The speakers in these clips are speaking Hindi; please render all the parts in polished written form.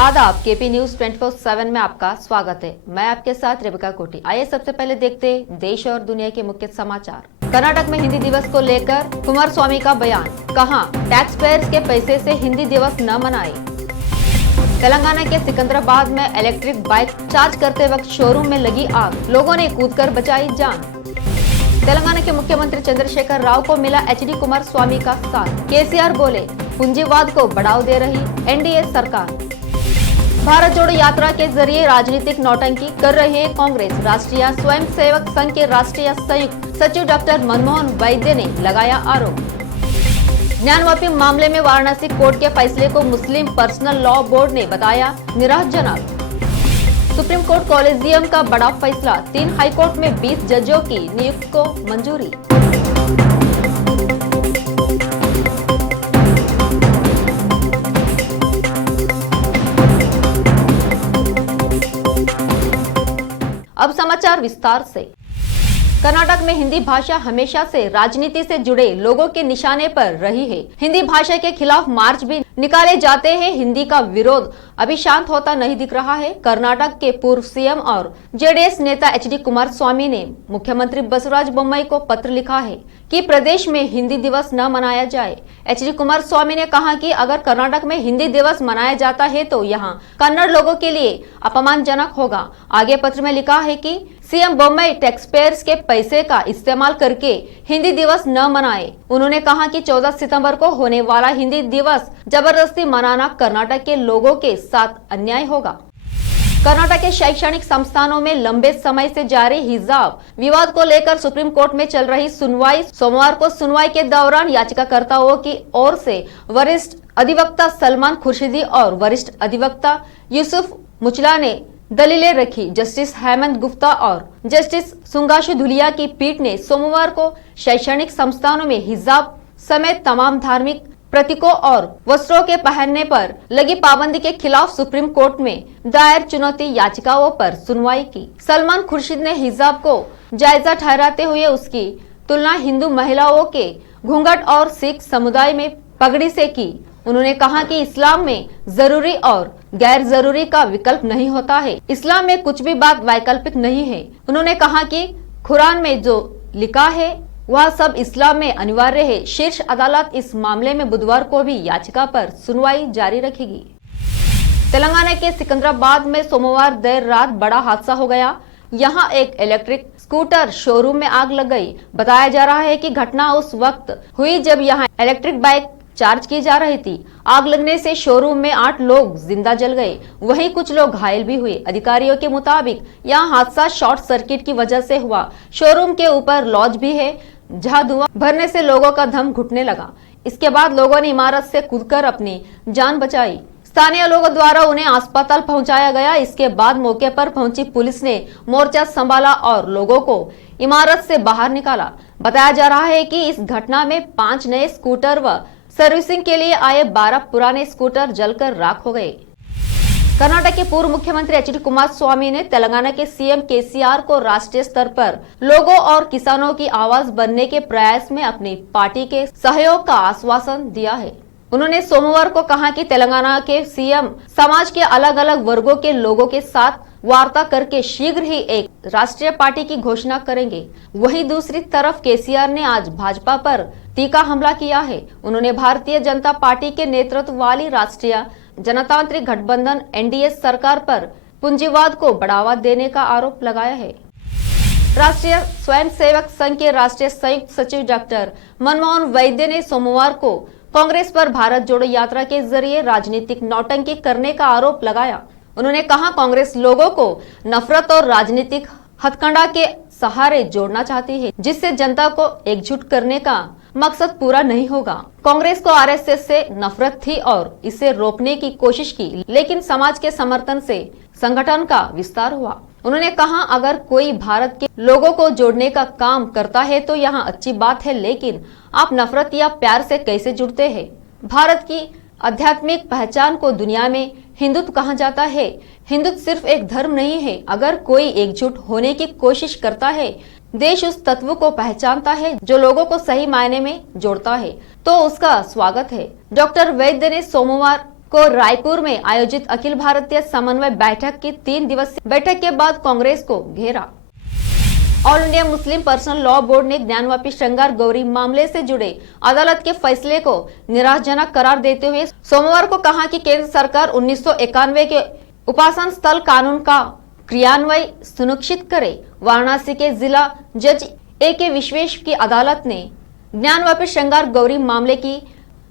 आदाब, केपी न्यूज 24/7 में आपका स्वागत है। मैं आपके साथ रेबिका कोटी। आइए सबसे पहले देखते हैं देश और दुनिया के मुख्य समाचार। कर्नाटक में हिंदी दिवस को लेकर कुमारस्वामी का बयान, कहा टैक्स पेयर्स के पैसे से हिंदी दिवस न मनाए। तेलंगाना के सिकंदराबाद में इलेक्ट्रिक बाइक चार्ज करते वक्त शोरूम में लगी आग, लोगों ने कूदकर बचाई जान। तेलंगाना के मुख्यमंत्री चंद्रशेखर राव को मिला एचडी कुमारस्वामी का साथ। केसीआर बोले पूंजीवाद को बढ़ावा दे रही एनडीए सरकार। भारत जोड़ो यात्रा के जरिए राजनीतिक नौटंकी कर रहे हैं कांग्रेस। राष्ट्रीय स्वयंसेवक संघ के राष्ट्रीय संयुक्त सचिव डॉक्टर मनमोहन वैद्य ने लगाया आरोप। ज्ञानवापी मामले में वाराणसी कोर्ट के फैसले को मुस्लिम पर्सनल लॉ बोर्ड ने बताया निराशाजनक। सुप्रीम कोर्ट कॉलेजियम का बड़ा फैसला, 3 हाईकोर्ट में 20 जजों की नियुक्ति को मंजूरी। अब समाचार विस्तार से। कर्नाटक में हिंदी भाषा हमेशा से राजनीति से जुड़े लोगों के निशाने पर रही है। हिंदी भाषा के खिलाफ मार्च भी निकाले जाते हैं। हिंदी का विरोध अभी शांत होता नहीं दिख रहा है। कर्नाटक के पूर्व सीएम और जेडीएस नेता एचडी कुमारस्वामी ने मुख्यमंत्री बसवराज बोम्मई को पत्र लिखा है कि प्रदेश में हिंदी दिवस न मनाया जाए। एचडी कुमारस्वामी ने कहा कि अगर कर्नाटक में हिंदी दिवस मनाया जाता है तो यहाँ कन्नड़ लोगों के लिए अपमानजनक होगा। आगे पत्र में लिखा है कि सीएम बोम्मई टैक्स पेयर्स के पैसे का इस्तेमाल करके हिंदी दिवस न मनाए। उन्होंने कहा कि 14 सितंबर को होने वाला हिंदी दिवस जबरदस्ती मनाना कर्नाटक के लोगों के साथ अन्याय होगा। कर्नाटक के शैक्षणिक संस्थानों में लंबे समय से जारी हिजाब विवाद को लेकर सुप्रीम कोर्ट में चल रही सुनवाई सोमवार को सुनवाई के दौरान याचिकाकर्ताओं की ओर से वरिष्ठ अधिवक्ता सलमान खुर्शीदी और वरिष्ठ अधिवक्ता यूसुफ मुचला ने दलीलें रखी। जस्टिस हेमंत गुप्ता और जस्टिस सुंगाशु धुलिया की पीठ ने सोमवार को शैक्षणिक संस्थानों में हिजाब समेत तमाम धार्मिक प्रतीकों और वस्त्रों के पहनने पर लगी पाबंदी के खिलाफ सुप्रीम कोर्ट में दायर चुनौती याचिकाओं पर सुनवाई की। सलमान खुर्शीद ने हिजाब को जायजा ठहराते हुए उसकी तुलना हिंदू महिलाओं के घूंघट और सिख समुदाय में पगड़ी से की। उन्होंने कहा कि इस्लाम में जरूरी और गैर जरूरी का विकल्प नहीं होता है। इस्लाम में कुछ भी बात वैकल्पिक नहीं है। उन्होंने कहा कि कुरान में जो लिखा है वह सब इस्लाम में अनिवार्य है। शीर्ष अदालत इस मामले में बुधवार को भी याचिका पर सुनवाई जारी रखेगी। तेलंगाना के सिकंदराबाद में सोमवार देर रात बड़ा हादसा हो गया। यहाँ एक इलेक्ट्रिक स्कूटर शोरूम में आग लग गई। बताया जा रहा है कि घटना उस वक्त हुई जब यहाँ इलेक्ट्रिक बाइक चार्ज की जा रही थी। आग लगने से शोरूम में 8 लोग जिंदा जल गए, वहीं कुछ लोग घायल भी हुए। अधिकारियों के मुताबिक यह हादसा शॉर्ट सर्किट की वजह से हुआ। शोरूम के ऊपर लॉज भी है जहां धुआं भरने से लोगों का दम घुटने लगा। इसके बाद लोगों ने इमारत से कूदकर अपनी जान बचाई। स्थानीय लोगों द्वारा उन्हें अस्पताल पहुंचाया गया। इसके बाद मौके पर पहुंची पुलिस ने मोर्चा संभाला और लोगों को इमारत से बाहर निकाला। बताया जा रहा है कि इस घटना में 5 नए स्कूटर व सर्विसिंग के लिए आए 12 पुराने स्कूटर जलकर राख हो गए। कर्नाटक के पूर्व मुख्यमंत्री एचडी कुमारस्वामी ने तेलंगाना के सीएम केसीआर को राष्ट्रीय स्तर पर लोगों और किसानों की आवाज बनने के प्रयास में अपनी पार्टी के सहयोग का आश्वासन दिया है। उन्होंने सोमवार को कहा कि तेलंगाना के सीएम समाज के अलग अलग वर्गों के लोगों के साथ वार्ता करके शीघ्र ही एक राष्ट्रीय पार्टी की घोषणा करेंगे। वहीं दूसरी तरफ केसीआर ने आज भाजपा पर तीखा हमला किया है। उन्होंने भारतीय जनता पार्टी के नेतृत्व वाली राष्ट्रीय जनतांत्रिक गठबंधन एनडीए सरकार पर पूंजीवाद को बढ़ावा देने का आरोप लगाया है। राष्ट्रीय स्वयंसेवक संघ के राष्ट्रीय संयुक्त सचिव डॉक्टर मनमोहन वैद्य ने सोमवार को कांग्रेस पर भारत जोड़ो यात्रा के जरिए राजनीतिक नौटंकी करने का आरोप लगाया। उन्होंने कहा कांग्रेस लोगों को नफरत और राजनीतिक हथकंडा के सहारे जोड़ना चाहती है, जिससे जनता को एकजुट करने का मकसद पूरा नहीं होगा। कांग्रेस को आरएसएस से नफरत थी और इसे रोकने की कोशिश की, लेकिन समाज के समर्थन से संगठन का विस्तार हुआ। उन्होंने कहा अगर कोई भारत के लोगों को जोड़ने का काम करता है तो यहाँ अच्छी बात है, लेकिन आप नफरत या प्यार से कैसे जुड़ते हैं? भारत की आध्यात्मिक पहचान को दुनिया में हिंदुत्व कहा जाता है। हिंदुत्व सिर्फ एक धर्म नहीं है। अगर कोई एकजुट होने की कोशिश करता है, देश उस तत्व को पहचानता है जो लोगों को सही मायने में जोड़ता है, तो उसका स्वागत है। डॉक्टर वैद्य ने सोमवार को रायपुर में आयोजित अखिल भारतीय समन्वय बैठक की 3 दिवसीय बैठक के बाद कांग्रेस को घेरा। All India Muslim personal law board ने ज्ञानवापी श्रृंगार गौरी मामले से जुड़े अदालत के फैसले को निराशाजनक करार देते हुए सोमवार को कहा कि केंद्र सरकार 1991 के उपासन स्थल कानून का क्रियान्वयन सुनिश्चित करे। वाराणसी के जिला जज A.K. विश्वेश की अदालत ने ज्ञानवापी श्रृंगार गौरी मामले की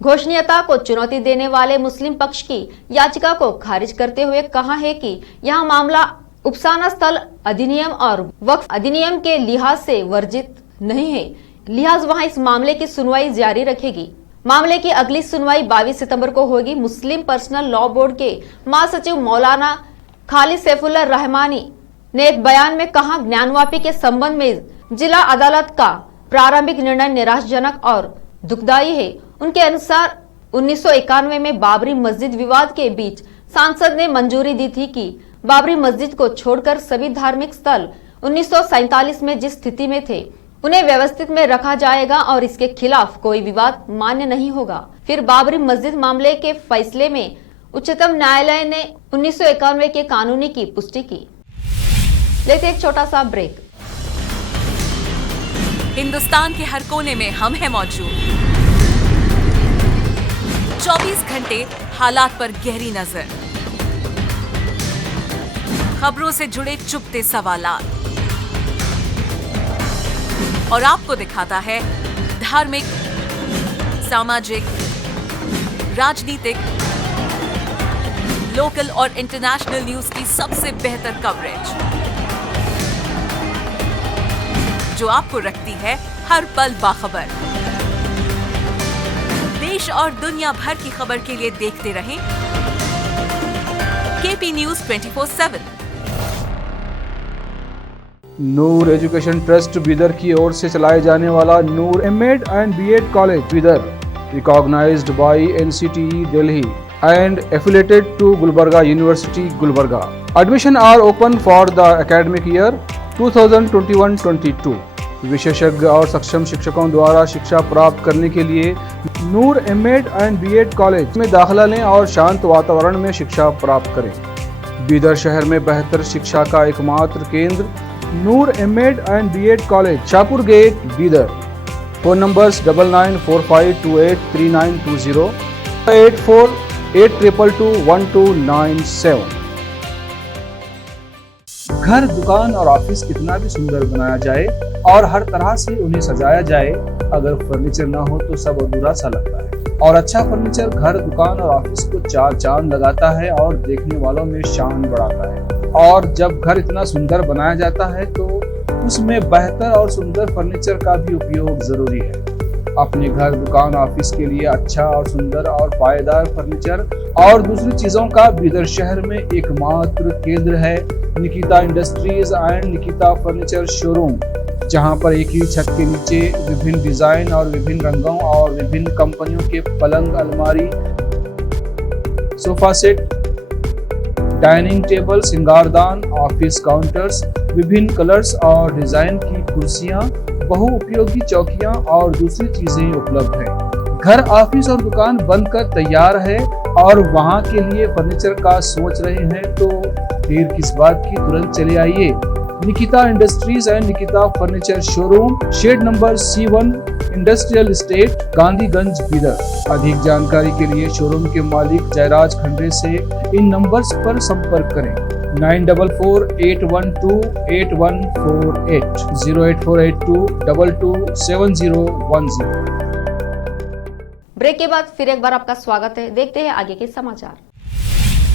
घोषणीयता को चुनौती देने वाले मुस्लिम पक्ष की याचिका को खारिज करते हुए कहा है कि यह मामला उपसाना स्थल अधिनियम और वक्फ अधिनियम के लिहाज से वर्जित नहीं है, लिहाज वहां इस मामले की सुनवाई जारी रखेगी। मामले की अगली सुनवाई 22 सितंबर को होगी। मुस्लिम पर्सनल लॉ बोर्ड के महासचिव मौलाना खालिद सैफुल्लाह रहमानी ने एक बयान में कहा, ज्ञानवापी के संबंध में जिला अदालत का प्रारंभिक निर्णय निराशाजनक और दुखदायी है। उनके अनुसार 1991 में बाबरी मस्जिद विवाद के बीच सांसद ने मंजूरी दी थी कि बाबरी मस्जिद को छोड़कर सभी धार्मिक स्थल 1947 में जिस स्थिति में थे उन्हें व्यवस्थित में रखा जाएगा और इसके खिलाफ कोई विवाद मान्य नहीं होगा। फिर बाबरी मस्जिद मामले के फैसले में उच्चतम न्यायालय ने 1991 के कानूनी की पुष्टि की। लेते एक छोटा सा ब्रेक। हिंदुस्तान के हर कोने में हम हैं मौजूद। 24 घंटे हालात पर गहरी नजर, खबरों से जुड़े चुपते सवालात और आपको दिखाता है धार्मिक, सामाजिक, राजनीतिक, लोकल और इंटरनेशनल न्यूज की सबसे बेहतर कवरेज जो आपको रखती है हर पल बाखबर। देश और दुनिया भर की खबर के लिए देखते रहें KP News 24/7। नूर एजुकेशन ट्रस्ट बीदर की ओर से चलाए जाने वाला नूर M.Ed and B.Ed college Bidar, recognized by NCTE Delhi and affiliated to Gulbarga University, Gulbarga. Admission are open for the academic year 2021-22. विशेषज्ञ और सक्षम शिक्षकों द्वारा शिक्षा प्राप्त करने के लिए नूर M.Ed and B.Ed कॉलेज में दाखिला लें और शांत वातावरण में शिक्षा प्राप्त करें। बीदर शहर में बेहतर शिक्षा का एकमात्र केंद्र Noor M.Ed and B.Ed college, Shahpur gate, Bidar. Phone numbers 9945283920, 8482221297। घर, दुकान और ऑफिस कितना भी सुंदर बनाया जाए और हर तरह से उन्हें सजाया जाए, अगर फर्नीचर ना हो तो सब अधूरा सा लगता है। और अच्छा फर्नीचर घर, दुकान और ऑफिस को 4 चांद लगाता है और देखने वालों में शान बढ़ाता है। और जब घर इतना सुंदर बनाया जाता है तो उसमें बेहतर और सुंदर फर्नीचर का भी उपयोग जरूरी है। अपने घर, दुकान, ऑफिस के लिए अच्छा और सुंदर और पायदार फर्नीचर और दूसरी चीजों का बीदर शहर में एकमात्र केंद्र है Nikita industries and Nikita furniture showroom, जहां पर एक ही छत के नीचे विभिन्न डिजाइन और विभिन्न रंगों और विभिन्न कंपनियों के पलंग, अलमारी, सोफा सेट, डाइनिंग टेबल, सिंगारदान, ऑफिस काउंटर्स, विभिन्न कलर्स और डिजाइन की कुर्सियां, बहुउपयोगी चौकियां और दूसरी चीजें उपलब्ध हैं। घर, ऑफिस और दुकान बनकर तैयार है और वहां के लिए फर्नीचर का सोच रहे हैं तो देर किस बात की, तुरंत चले आइए। Nikita industries and Nikita furniture showroom, shed number C1, industrial estate, Gandhiganj, Bidar. अधिक जानकारी के लिए शोरूम के मालिक जयराज खंडे से इन नंबर्स पर संपर्क करें। 9448128148, 08482227010। ब्रेक के बाद फिर एक बार आपका स्वागत है। देखते हैं आगे के समाचार।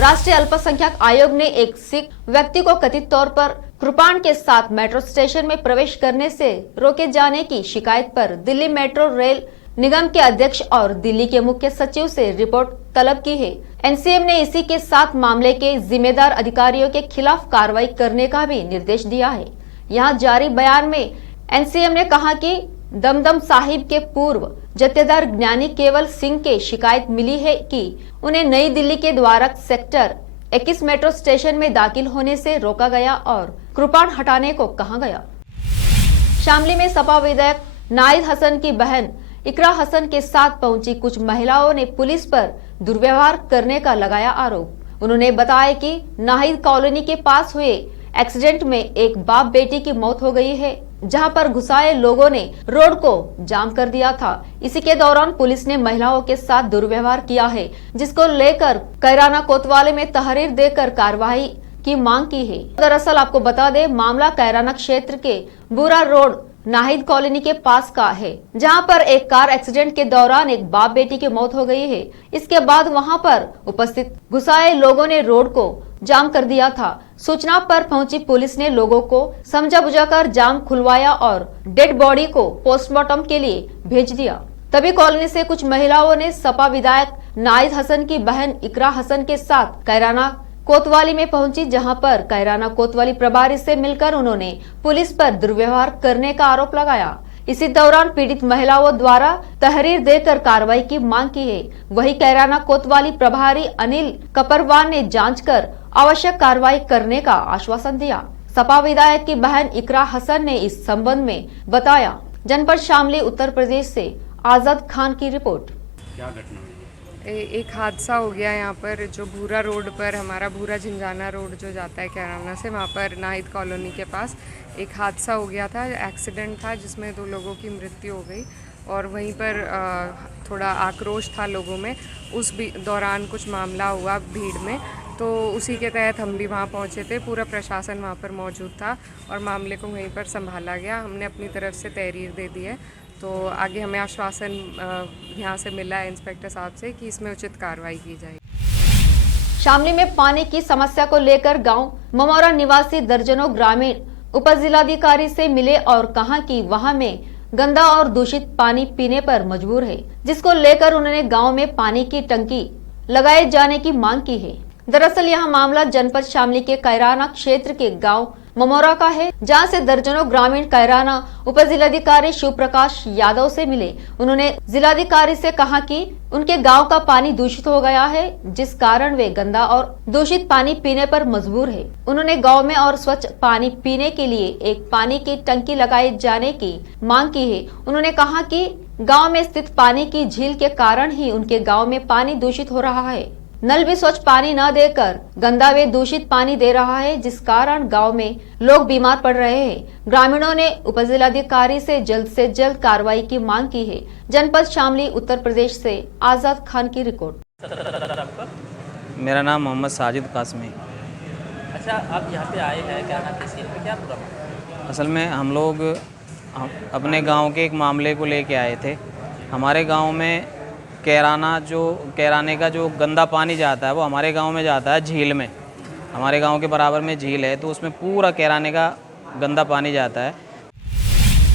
राष्ट्रीय अल्पसंख्यक आयोग ने एक सिख व्यक्ति को कथित तौर पर कृपाण के साथ मेट्रो स्टेशन में प्रवेश करने से रोके जाने की शिकायत पर दिल्ली मेट्रो रेल निगम के अध्यक्ष और दिल्ली के मुख्य सचिव से रिपोर्ट तलब की है। NCM ने इसी के साथ मामले के जिम्मेदार अधिकारियों के खिलाफ कार्रवाई करने का भी निर्देश दिया है। यहाँ जारी बयान में NCM ने कहा कि दमदम साहिब के पूर्व जत्थेदार ज्ञानी केवल सिंह के शिकायत मिली है कि उन्हें नई दिल्ली के द्वारक सेक्टर 21 मेट्रो स्टेशन में दाखिल होने से रोका गया और कृपाण हटाने को कहा गया। शामली में सपा विधायक नाहिद हसन की बहन इकरा हसन के साथ पहुंची कुछ महिलाओं ने पुलिस पर दुर्व्यवहार करने का लगाया आरोप। उन्होंने बताया कि नाहिद कॉलोनी के पास हुए एक्सीडेंट में एक बाप बेटी की मौत हो गई है, जहां पर घुसाए लोगों ने रोड को जाम कर दिया था। इसी के दौरान पुलिस ने महिलाओं के साथ दुर्व्यवहार किया है, जिसको लेकर कैराना कोतवाली में तहरीर देकर कार्रवाई की मांग की है। दरअसल आपको बता दें, मामला कैराना क्षेत्र के बुरा रोड नाहिद कॉलोनी के पास का है, जहां पर एक कार एक्सीडेंट के दौरान एक बाप बेटी की मौत हो गई है। इसके बाद वहां पर उपस्थित घुसाए लोगों ने रोड को जाम कर दिया था। सूचना पर पहुंची पुलिस ने लोगों को समझा बुझाकर जाम खुलवाया और डेड बॉडी को पोस्टमार्टम के लिए भेज दिया। तभी कॉलोनी से कुछ महिलाओं ने सपा विधायक नाहिद हसन की बहन इकरा हसन के साथ कैराना कोतवाली में पहुंची, जहां पर कैराना कोतवाली प्रभारी से मिलकर उन्होंने पुलिस पर दुर्व्यवहार करने का आरोप लगाया। इसी दौरान पीड़ित महिलाओं द्वारा तहरीर देकर कार्रवाई की मांग की है। वही कैराना कोतवाली प्रभारी अनिल कपरवान ने जांच कर आवश्यक कार्रवाई करने का आश्वासन दिया। सपा विधायक की बहन इकरा हसन ने इस संबंध में बताया। जनपद शामली उत्तर प्रदेश से आजाद खान की रिपोर्ट। क्या घटना हुई? एक हादसा हो गया यहाँ पर, जो भूरा रोड पर, हमारा भूरा झिंझाना रोड जो जाता है कैराना से, वहाँ पर नाहिद कॉलोनी के पास एक हादसा हो गया था। एक्सीडेंट था जिसमें 2 लोगों की मृत्यु हो गई और वहीं पर थोड़ा आक्रोश था लोगों में। उस दौरान कुछ मामला हुआ भीड़ में, तो उसी के तहत हम भी वहाँ पहुँचे थे। पूरा प्रशासन वहाँ पर मौजूद था और मामले को वहीं पर संभाला गया। हमने अपनी तरफ से तहरीर दे दी है, तो आगे हमें आश्वासन यहाँ से मिला है इंस्पेक्टर साहब से कि इसमें उचित कार्रवाई की जाएगी। शामली में पानी की समस्या को लेकर गांव ममौरा निवासी दर्जनों ग्रामीण उप जिलाधिकारी से मिले और कहा कि वहां में गंदा और दूषित पानी पीने पर मजबूर है, जिसको लेकर उन्होंने गांव में पानी की टंकी लगाए जाने की मांग की है। दरअसल यह मामला जनपद शामली के कैराना क्षेत्र के गांव ममौरा का है, जहां से दर्जनों ग्रामीण कैराना उप जिलाधिकारी शिव प्रकाश यादव से मिले। उन्होंने जिलाधिकारी से कहा कि उनके गांव का पानी दूषित हो गया है, जिस कारण वे गंदा और दूषित पानी पीने पर मजबूर है। उन्होंने गांव में और स्वच्छ पानी पीने के लिए एक पानी की टंकी लगाए जाने की मांग की है। उन्होंने कहा कि गाँव में स्थित पानी की झील के कारण ही उनके गाँव में पानी दूषित हो रहा है। नल भी स्वच्छ पानी न देकर गंदा व दूषित पानी दे रहा है, जिस कारण गांव में लोग बीमार पड़ रहे हैं। ग्रामीणों ने उपजिलाधिकारी से जल्द कार्रवाई की मांग की है। जनपद शामली उत्तर प्रदेश से आजाद खान की रिपोर्ट। मेरा नाम मोहम्मद साजिद कासमी। अच्छा, आप यहाँ पे आए हैं, क्या नाम किस पे, क्या प्रॉब्लम? असल में हम लोग अपने गांव के एक मामले को लेके आए थे। हमारे गांव में कैराने का जो गंदा पानी जाता है वो हमारे गांव में जाता है झील में। हमारे गांव के बराबर में झील है, तो उसमें पूरा कैराने का गंदा पानी जाता है।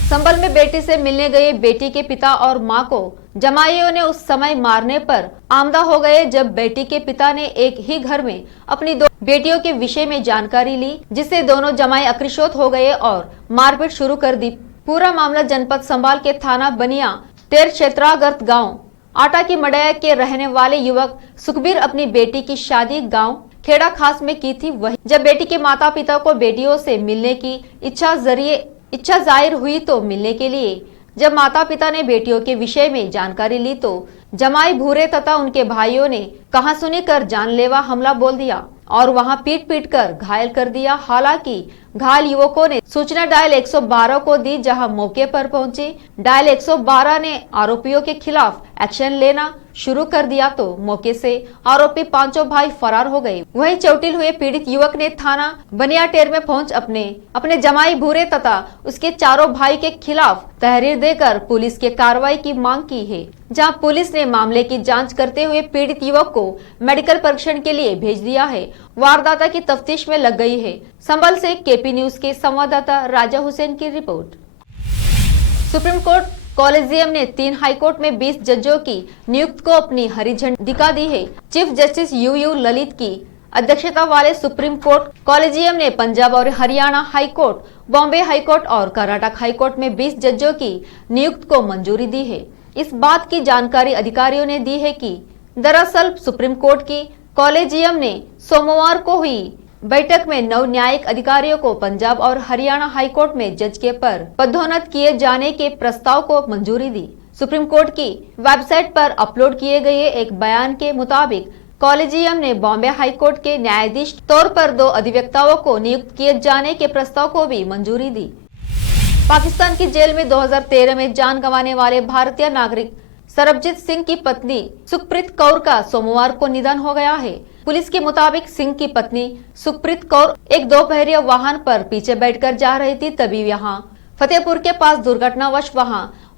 संभल में बेटी से मिलने गए बेटी के पिता और मां को जमाइयों ने उस समय मारने पर आमदा हो गए, जब बेटी के पिता ने एक ही घर में अपनी 2 बेटियों के विषय में जानकारी ली, जिससे दोनों जमाई अक्रोशित हो गए और मारपीट शुरू कर दी। पूरा मामला जनपद संभाल के थाना बनिया तेर क्षेत्रागत गाँव आटा की मडैया के रहने वाले युवक सुखबीर अपनी बेटी की शादी गांव खेड़ा खास में की थी। वही जब बेटी के माता पिता को बेटियों से मिलने की इच्छा जाहिर हुई, तो मिलने के लिए जब माता पिता ने बेटियों के विषय में जानकारी ली, तो जमाई भूरे तथा उनके भाइयों ने कहासुनी कर जानलेवा हमला बोल दिया और वहां पीट कर घायल कर दिया। हालांकि घायल युवकों ने सूचना डायल 112 को दी, जहां मौके पर पहुंचे डायल 112 ने आरोपियों के खिलाफ एक्शन लेना शुरू कर दिया, तो मौके से आरोपी 5 भाई फरार हो गए। वहीं चोटिल हुए पीड़ित युवक ने थाना बनियाटेर में पहुंच अपने जमाई भूरे तथा उसके 4 भाई के खिलाफ तहरीर देकर पुलिस के कार्रवाई की मांग की है, जहां पुलिस ने मामले की जांच करते हुए पीड़ित युवक को मेडिकल परीक्षण के लिए भेज दिया है। वारदाता की तफ्तीश में लग गई है। संभल से केपी न्यूज के संवाददाता राजा हुसैन की रिपोर्ट। सुप्रीम कोर्ट कॉलेजियम ने 3 हाईकोर्ट में 20 जजों की नियुक्ति को अपनी हरी झंडी दिखा दी है। चीफ जस्टिस यूयू ललित की अध्यक्षता वाले सुप्रीम कोर्ट कॉलेजियम ने पंजाब और हरियाणा हाईकोर्ट, बॉम्बे हाईकोर्ट और कर्नाटक हाईकोर्ट में 20 जजों की नियुक्ति को मंजूरी दी है। इस बात की जानकारी अधिकारियों ने दी है कि दरअसल सुप्रीम कोर्ट की कॉलेजियम ने सोमवार को हुई बैठक में 9 न्यायिक अधिकारियों को पंजाब और हरियाणा हाईकोर्ट में जज के पर पदोन्नत किए जाने के प्रस्ताव को मंजूरी दी। सुप्रीम कोर्ट की वेबसाइट पर अपलोड किए गए एक बयान के मुताबिक कॉलेजियम ने बॉम्बे हाई कोर्ट के न्यायाधीश तौर पर 2 अधिवक्ताओं को नियुक्त किए जाने के प्रस्ताव को भी मंजूरी दी। पाकिस्तान की जेल में 2013 में जान गंवाने वाले भारतीय नागरिक सरबजीत सिंह की पत्नी सुखप्रीत कौर का सोमवार को निधन हो गया है। पुलिस के मुताबिक सिंह की पत्नी सुखप्रीत कौर एक दोपहरीय वाहन पर पीछे बैठकर जा रही थी, तभी यहाँ फतेहपुर के पास दुर्घटनावश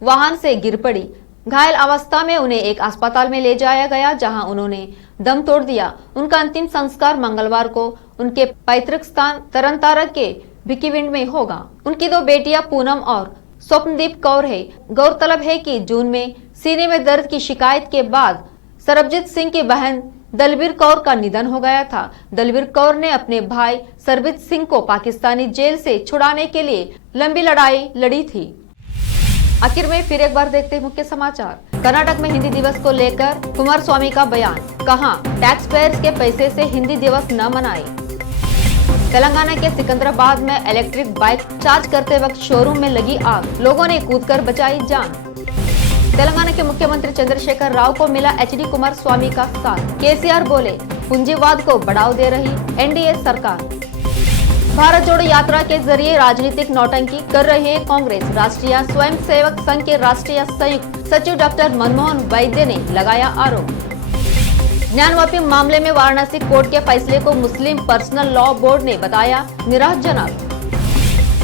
वाहन से गिर पड़ी। घायल अवस्था में उन्हें एक अस्पताल में ले जाया गया, जहां उन्होंने दम तोड़ दिया। उनका अंतिम संस्कार मंगलवार को उनके पैतृक स्थान तरनतारा के भिकीविंड में होगा। उनकी 2 बेटियां पूनम और स्वप्नदीप कौर है। गौरतलब है कि जून में सीने में दर्द की शिकायत के बाद सरबजीत सिंह की बहन दलबीर कौर का निधन हो गया था। दलबीर कौर ने अपने भाई सरबजीत सिंह को पाकिस्तानी जेल से छुड़ाने के लिए लंबी लड़ाई लड़ी थी। आखिर में फिर एक बार देखते हैं मुख्य समाचार। कर्नाटक में हिंदी दिवस को लेकर कुमारस्वामी का बयान, कहा टैक्स पेयर्स के पैसे से हिंदी दिवस न मनाए। तेलंगाना के सिकंदराबाद में इलेक्ट्रिक बाइक चार्ज करते वक्त शोरूम में लगी आग, लोगों ने कूदकर बचाई जान। तेलंगाना के मुख्यमंत्री चंद्रशेखर राव को मिला एचडी कुमारस्वामी का साथ। केसीआर बोले पूंजीवाद को बढ़ावा दे रही एनडीए सरकार। भारत जोड़ो यात्रा के जरिए राजनीतिक नौटंकी कर रही है कांग्रेस। राष्ट्रीय स्वयंसेवक संघ के राष्ट्रीय संयुक्त सचिव डॉक्टर मनमोहन वैद्य ने लगाया आरोप। ज्ञानवापी मामले में वाराणसी कोर्ट के फैसले को मुस्लिम पर्सनल लॉ बोर्ड ने बताया निराशाजनक।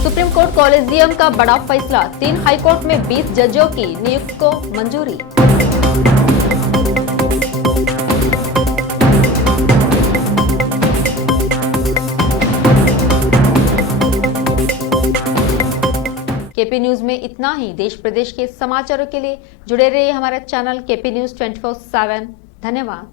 सुप्रीम कोर्ट कॉलेजियम का बड़ा फैसला, 3 हाईकोर्ट में 20 जजों की नियुक्ति को मंजूरी। केपी न्यूज में इतना ही। देश प्रदेश के समाचारों के लिए जुड़े रहिए हमारे चैनल केपी न्यूज 24/7। धन्यवाद।